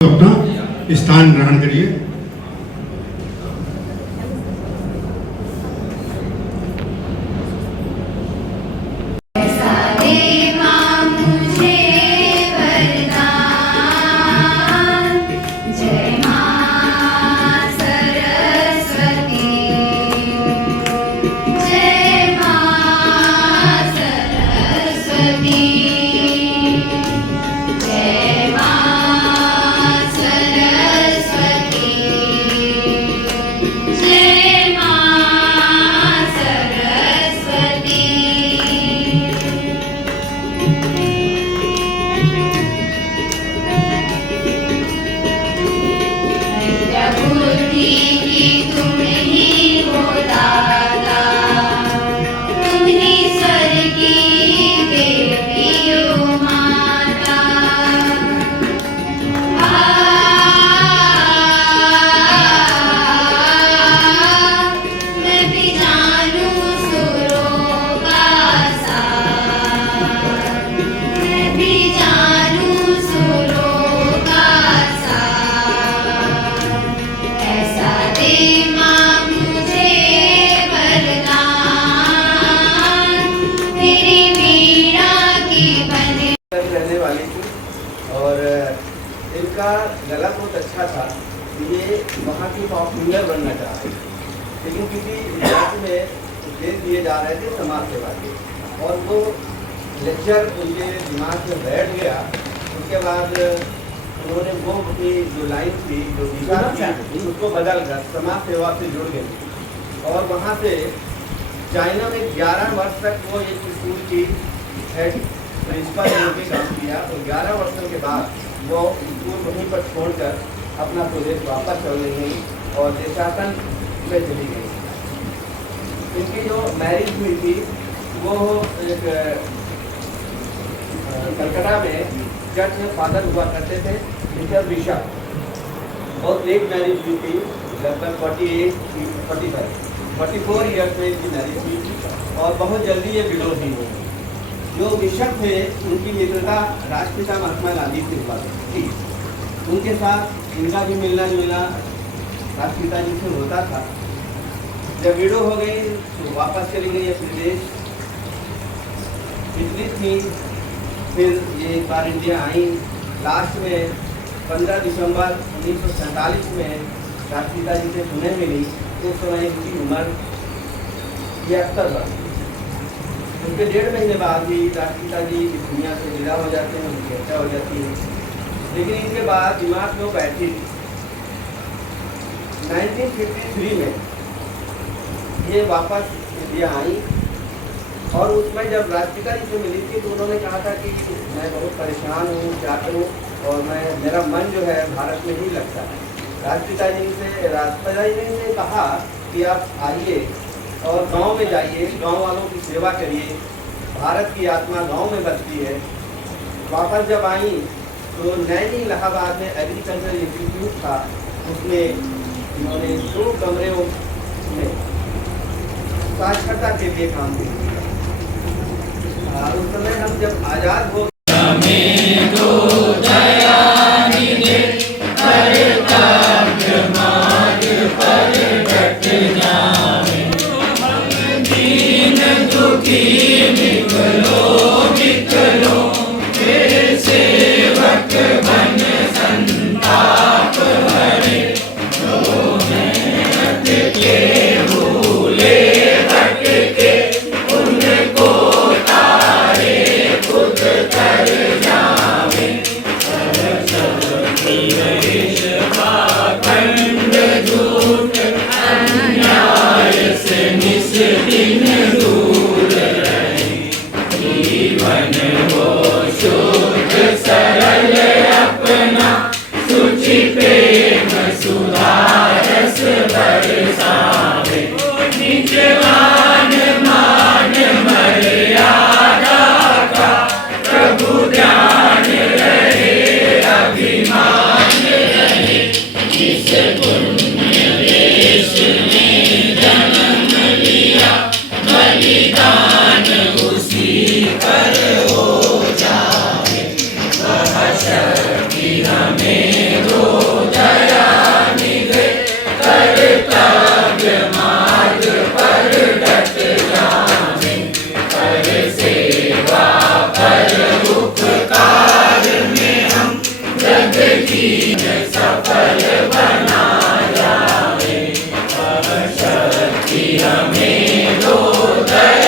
अपना स्थान ग्रहण करिए। रहने वाली थी और इनका गला बहुत अच्छा था। ये वहाँ की टॉप सिंगर बनना चाहते थे, लेकिन किसी राज्य में दे दिए जा रहे थे समाज सेवा के, और वो लेक्चर उनके दिमाग में बैठ गया। उसके बाद उन्होंने वो अपनी जो लाइन थी, जो दिशा थी, उसको बदल कर समाज सेवा से जुड़ गई और वहाँ से चाइना में 11 वर्ष तक वो एक स्कूल की हेड प्रिंसिपल होकर काम किया और 11 वर्षों के बाद वो स्कूल वहीं पर छोड़कर अपना प्रदेश वापस चल गई और देशाटन में चली गई। इनकी जो मैरिज हुई थी वो एक कलकत्ता में चर्च में फादर हुआ करते थे, मिस्टर बिशप। बहुत लेट मैरिज हुई थी, लगभग 44 ईयर्स में इनकी मैरिज हुई थी और बहुत जल्दी ये विडो भी हो गई। जो बिशप थे उनकी मित्रता राष्ट्रपिता महात्मा गांधी से हुआ थी। उनके साथ इनका भी मिलना जुलना राष्ट्रपिता जी से होता था। जब विडो हो गई तो वापस चली गई अपने देश। इटली थी, फिर ये एक बार इंडिया आई। लास्ट में 15 दिसंबर 1947 में राष्ट्रपिता जी से सुनने मिली। उस समय इनकी उम्र 73 वर्ष। उनके 1.5 महीने बाद ही राष्ट्रपिता जी इस दुनिया से विदा हो जाते हैं, उनकी हत्या हो जाती है। लेकिन इनके बाद दिमाग में वो बैठी थी। 1953 में ये वापस इंडिया आई और उसमें जब राष्ट्रपिता जी से मिली थी तो उन्होंने कहा था कि मैं बहुत परेशान हूँ, क्या करूँ, और मेरा मन जो है भारत में ही लगता है। राष्ट्रपिता जी ने कहा कि आप आइए और गांव में जाइए, गांव वालों की सेवा करिए, भारत की आत्मा गांव में बसती है। वापस जब आई तो नैनी इलाहाबाद में एग्रीकल्चर इंस्टीट्यूट था, उसमें इन्होंने 2 कमरों में साक्षरता के लिए काम किया। उस समय हम जब आज़ाद हो शक्ति हमें शक्ति हमें दो दया